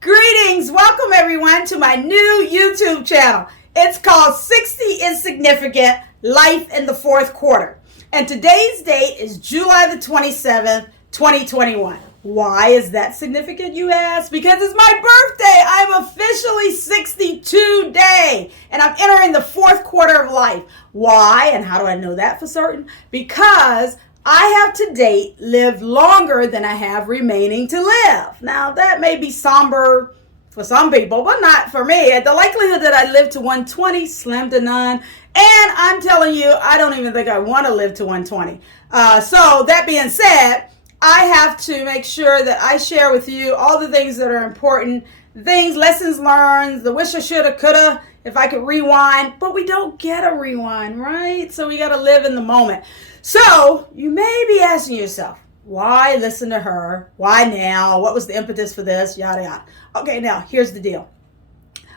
Greetings, welcome everyone to my new YouTube channel. It's called 60 Insignificant Life in the Fourth Quarter. And today's date is July the 27th, 2021. Why is that significant, you ask? Because it's my birthday. I'm officially 62 day, and I'm entering the fourth quarter of life. Why, and how do I know that for certain? Because I have to date lived longer than I have remaining to live. Now, that may be somber for some people, but not for me. The likelihood that I live to 120, slim to none. And I'm telling you, I don't even think I want to live to 120. So that being said, I have to make sure that I share with you all the things that are important, things, lessons learned, the wish I shoulda, coulda, if I could rewind, but we don't get a rewind, right? So we got to live in the moment. So you may be asking yourself, why listen to her? Why now? What was the impetus for this? Yada, yada. Okay, now here's the deal.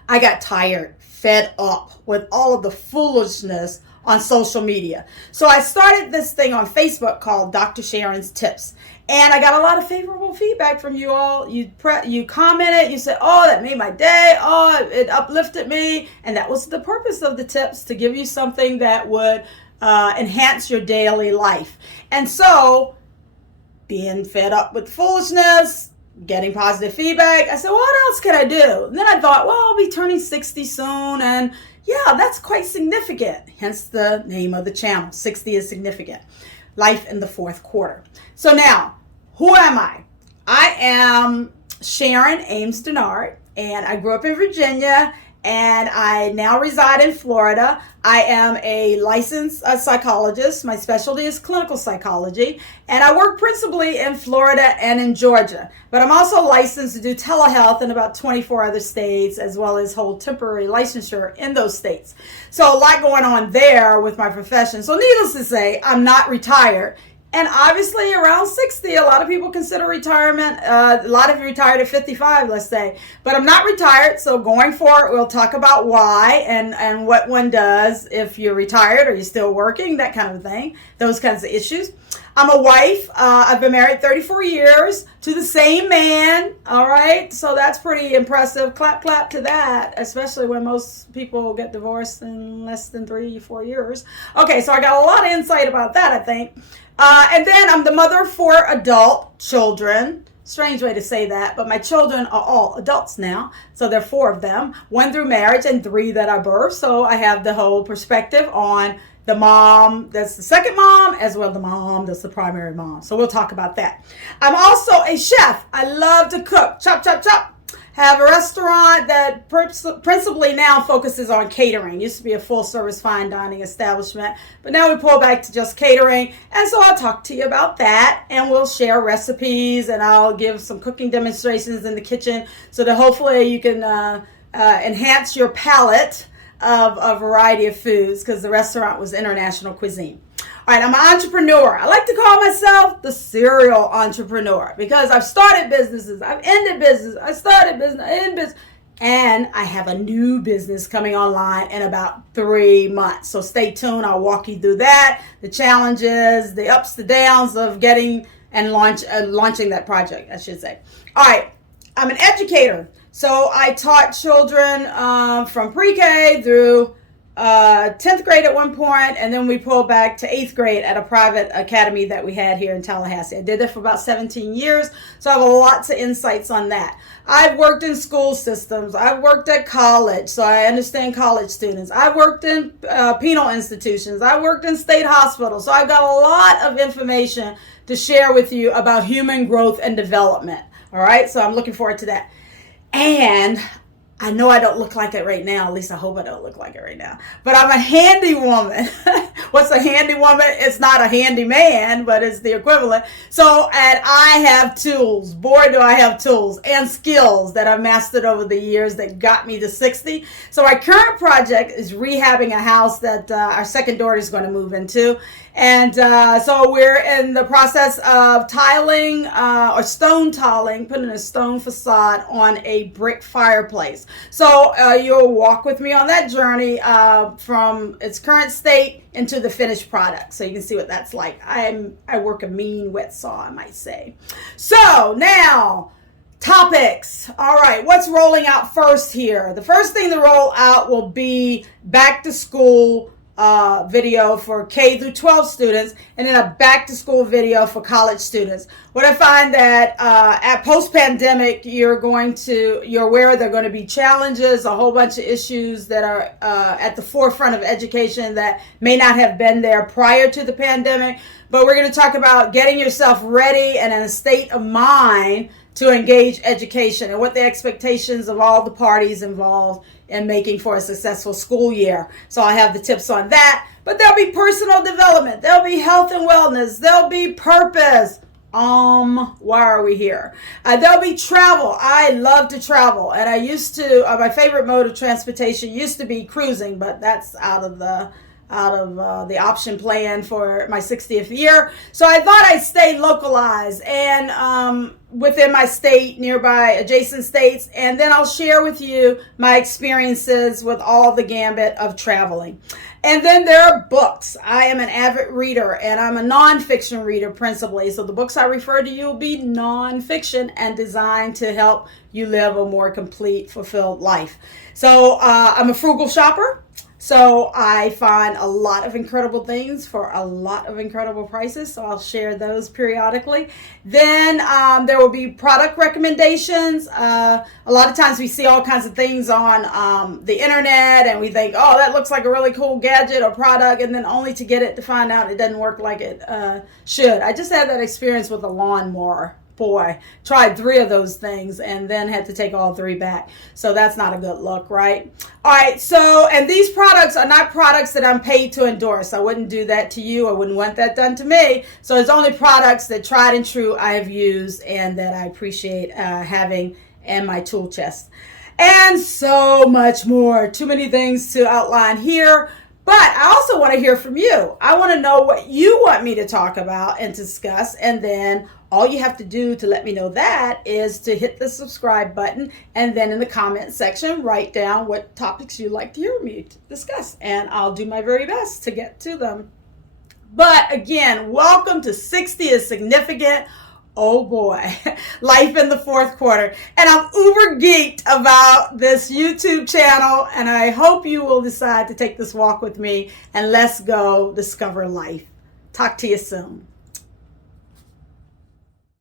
I got tired, fed up with all of the foolishness on social media. So I started this thing on Facebook called Dr. Sharon's Tips. And I got a lot of favorable feedback from you all. You commented, you said, oh, that made my day. Oh, it uplifted me. And that was the purpose of the tips, to give you something that would enhance your daily life. And so, being fed up with foolishness, getting positive feedback, I said, what else can I do? And then I thought, well, I'll be turning 60 soon, and yeah, that's quite significant. Hence the name of the channel, 60 is significant. Life in the fourth quarter. So now, who am I? I am Sharon Ames Denard, and I grew up in Virginia, and I now reside in Florida. I am a licensed psychologist. My specialty is clinical psychology, and I work principally in Florida and in Georgia. But I'm also licensed to do telehealth in about 24 other states, as well as hold temporary licensure in those states. So a lot going on there with my profession. So needless to say, I'm not retired. And obviously around 60, a lot of people consider retirement. A lot of you retired at 55, let's say. But I'm not retired, so going forward, we'll talk about why and what one does if you're retired or you're still working, that kind of thing, those kinds of issues. I'm a wife. I've been married 34 years to the same man, all right? So that's pretty impressive. Clap, clap to that, especially when most people get divorced in less than 3-4 years. Okay, so I got a lot of insight about that, I think. And then I'm the mother of 4 adult children. Strange way to say that, but my children are all adults now. So there are 4 of them, 1 through marriage and 3 that I birthed. So I have the whole perspective on the mom that's the second mom, as well as the mom that's the primary mom. So we'll talk about that. I'm also a chef. I love to cook. Chop, chop, chop. Have a restaurant that principally now focuses on catering. Used to be a full-service fine dining establishment, but now we pull back to just catering. And so I'll talk to you about that, and we'll share recipes, and I'll give some cooking demonstrations in the kitchen so that hopefully you can enhance your palate of a variety of foods, because the restaurant was international cuisine. All right, I'm an entrepreneur. I like to call myself the serial entrepreneur because I've started businesses, I've ended business, I started business, I ended business, and I have a new business coming online in about 3 months. So stay tuned. I'll walk you through that, the challenges, the ups, the downs of getting and launching that project, I should say. All right, I'm an educator. So I taught children from pre-K through 10th grade at one point, and then we pulled back to 8th grade at a private academy that we had here in Tallahassee. I did that for about 17 years, so I have lots of insights on that. I've worked in school systems. I've worked at college, so I understand college students. I've worked in penal institutions. I worked in state hospitals, so I've got a lot of information to share with you about human growth and development. All right, so I'm looking forward to that. And I know I don't look like it right now. At least I hope I don't look like it right now. But I'm a handy woman. What's a handy woman? It's not a handy man, but it's the equivalent. So, and I have tools. Boy, do I have tools and skills that I've mastered over the years that got me to 60. So our current project is rehabbing a house that our second daughter is going to move into. And so we're in the process of tiling or stone tiling, putting a stone facade on a brick fireplace. So you'll walk with me on that journey from its current state into the finished product. So you can see what that's like. I work a mean wet saw, I might say. So now, Topics. All right, what's rolling out first here? The first thing to roll out will be back to school video for K through 12 students, and then a back to school video for college students. What I find that at post pandemic, you're aware there are going to be challenges, a whole bunch of issues that are at the forefront of education that may not have been there prior to the pandemic. But we're going to talk about getting yourself ready and in a state of mind to engage education and what the expectations of all the parties involved in making for a successful school year. So I have the tips on that, but there'll be personal development, there'll be health and wellness, there'll be purpose. Why are we here? There'll be travel. I love to travel, and I used to, my favorite mode of transportation used to be cruising, but that's out of the option plan for my 60th year. So I thought I'd stay localized and within my state, nearby adjacent states, and then I'll share with you my experiences with all the gambit of traveling. And then there are books. I am an avid reader, and I'm a nonfiction reader principally. So the books I refer to you will be nonfiction and designed to help you live a more complete, fulfilled life. So I'm a frugal shopper. So I find a lot of incredible things for a lot of incredible prices. So I'll share those periodically. Then there will be product recommendations. A lot of times we see all kinds of things on the internet and we think, oh, that looks like a really cool gadget or product, and then only to get it to find out it doesn't work like it should. I just had that experience with a lawnmower. Boy, tried 3 of those things and then had to take all 3 back. So that's not a good look, right? All right, so, and these products are not products that I'm paid to endorse. I wouldn't do that to you. I wouldn't want that done to me. So it's only products that tried and true I have used and that I appreciate having in my tool chest. And so much more. Too many things to outline here. But I also want to hear from you. I want to know what you want me to talk about and discuss, and then all you have to do to let me know that is to hit the subscribe button, and then in the comment section, write down what topics you'd like to hear me discuss, and I'll do my very best to get to them. But again, welcome to 60 is Significant. Oh boy, life in the fourth quarter. And I'm uber geeked about this YouTube channel, and I hope you will decide to take this walk with me and let's go discover life. Talk to you soon.